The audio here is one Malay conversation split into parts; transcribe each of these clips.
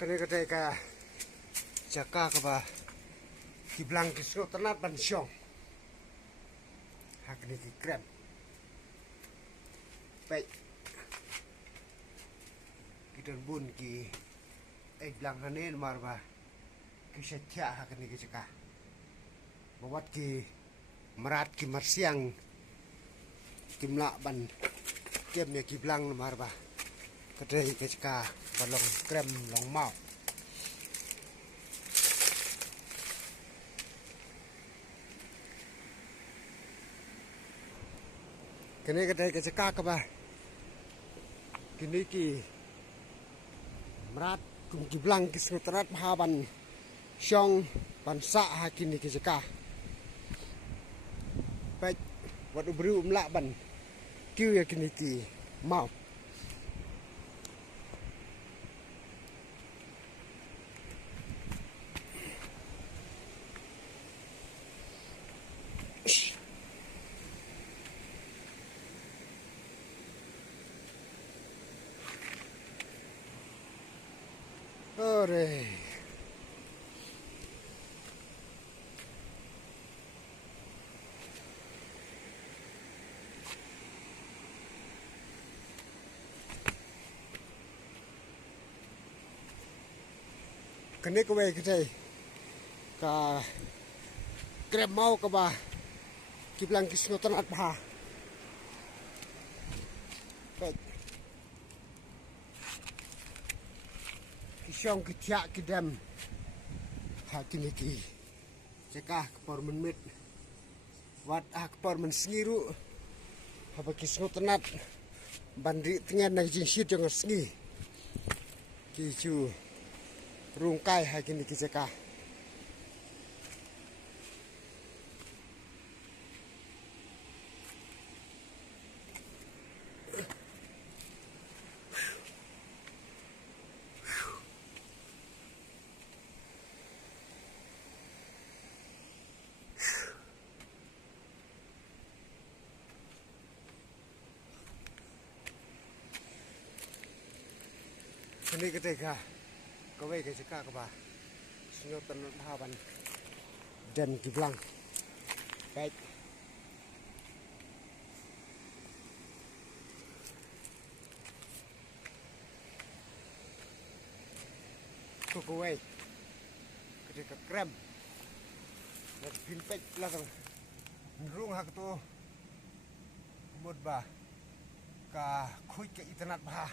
Kene kadai ka jaka ka ba kiblang kisro tanat ban syong. Hak ni ki krem. Baik. Kita bun ki blang hanen marba ki setya hak ni ki jaka. Bawat ki merat ki marsiang kimla ban kem ne kiblang marba. Kadai ki jaka balong krem long mau. Kene kadai ke cekak ke bah. Kini ki merat kum kiblang kisutrat bahaban syong bansa hakini ki cekak. Baik wadu beri umlak ban kiu ya kini ki mau. Ore. Kene kowe kedai ka krem mau ke bah kiblang kisnotan at bah. Baik. Kisyong kitiak kidam hakini ki cekah kepor menmit wat kepor mensengiru apa kisnotanat bandri tengen nak jingsit jangan sengi kicu rungkai hakini ki cekah. Ini ketika kowe ke cekak ke bah sunyotan bahaban dan kiblang. Baik. Kowe ketika krem dan pinpek belakang nurung hak tu mud bah ka kuy ke internet bah.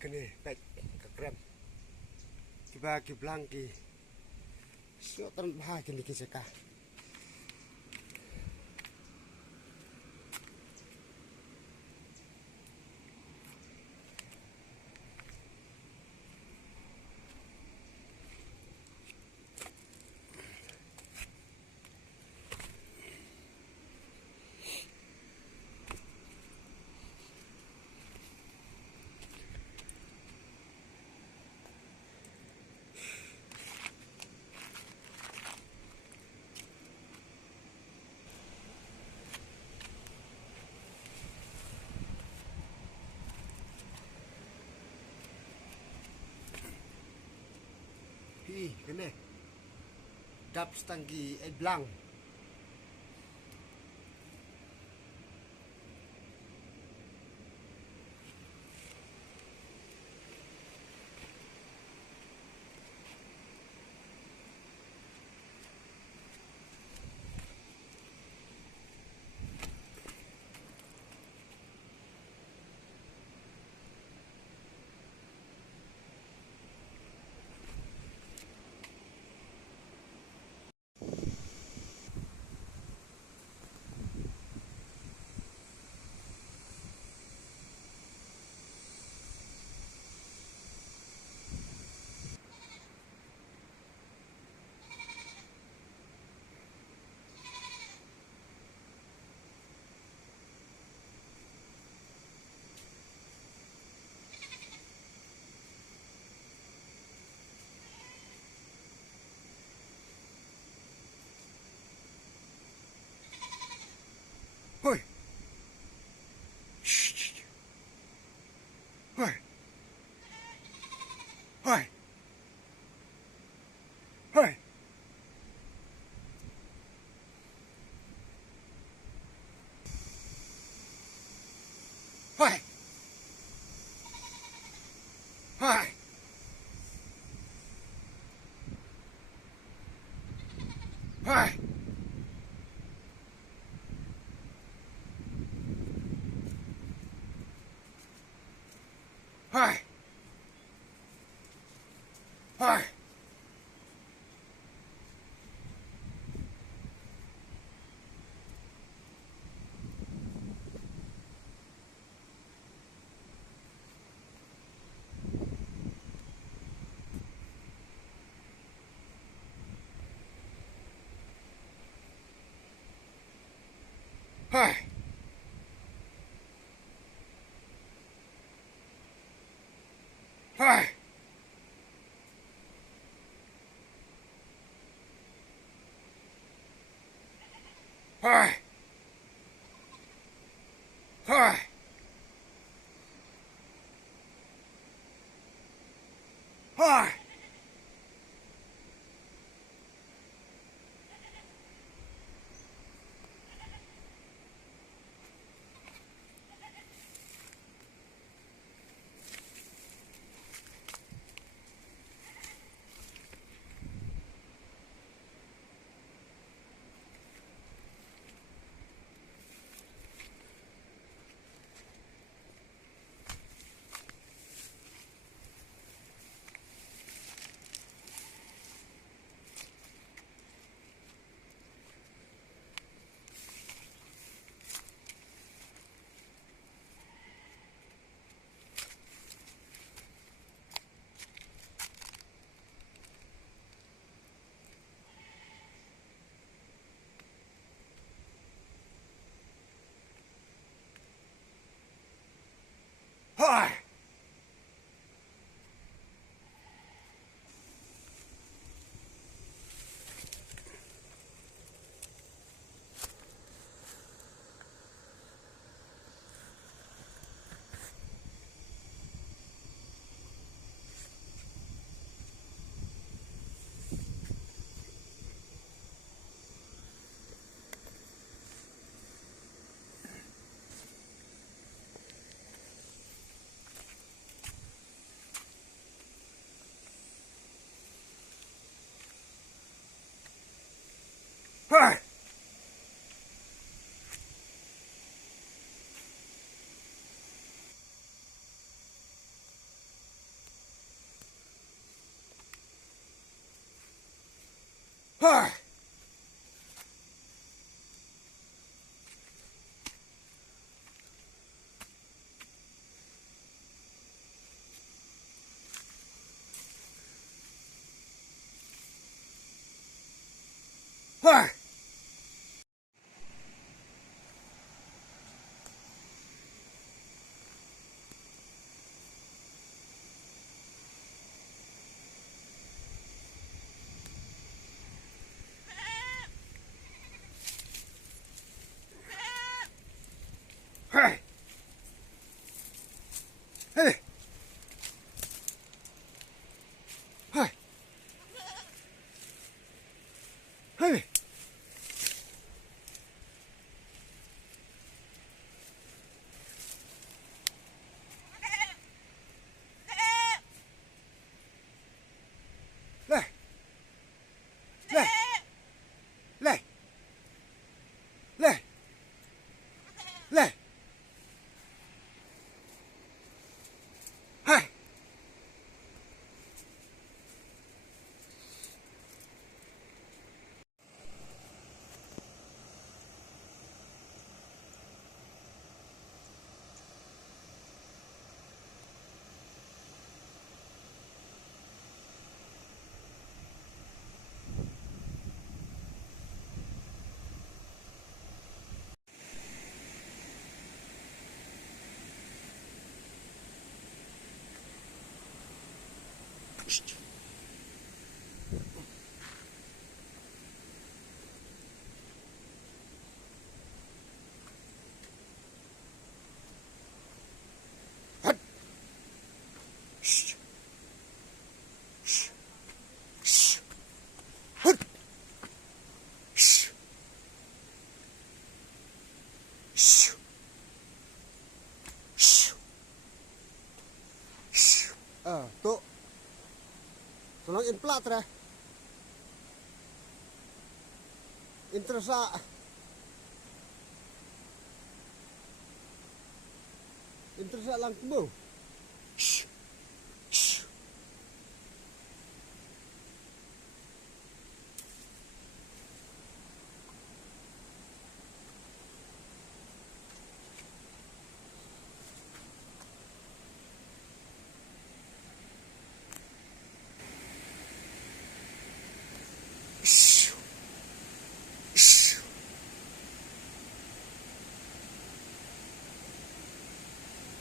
Kene baik ke krem kiba kiblang ki sunyotan bah kini ki cekah. Kene dap stanggi blang はいはいはいはいはいはいはいはいはいはいはいはいはいはいはいはいはいはい来来来来来はいはっしししはっししし Tu. Tolong in plat ra. Interesa. Interesa lang mo.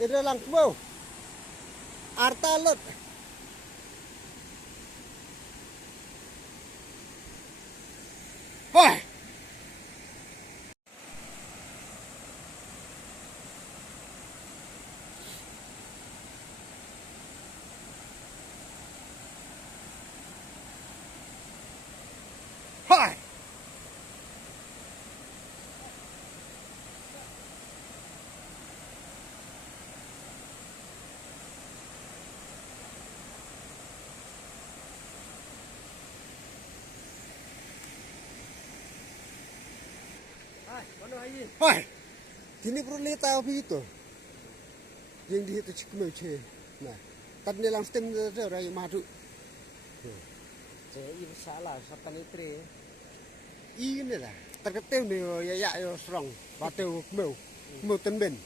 Ira lang mo. Artalot. Hoy. Hoy. Hoy. Kini perlu leta apa itu? Yang di itu cikgu ce. Nah, tadi lang stem tu raya madu. Saya ini salah, siapa ni tre? Ini lah. Terketim ni ya yo strong. Bateu meu. Meu tenben.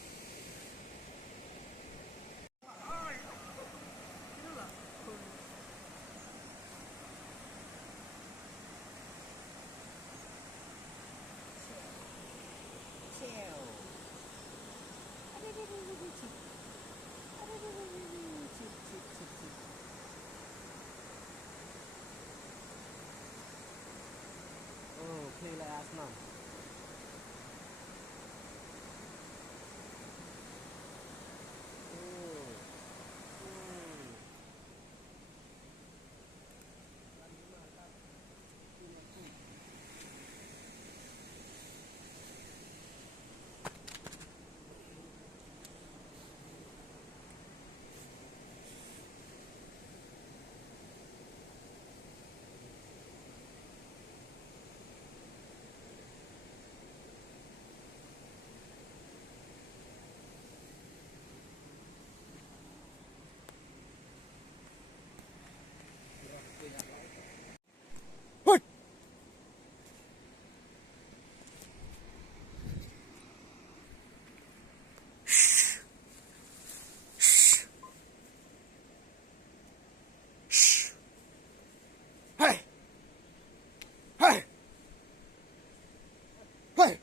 Oh, play like Arsenal. Hoy. Hey. Hey. Hey.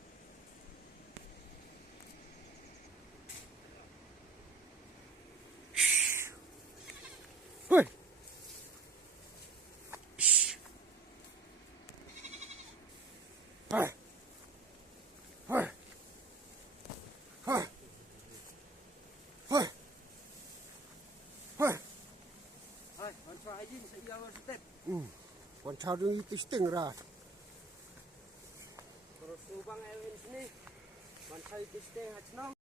Hey. Hey. Hey. Hey. Hey. Hey. Hai, mantra aja saya jawab step. Wan chao dung itu sting ra. Terus subang sini. Mantra itu stay hacnau.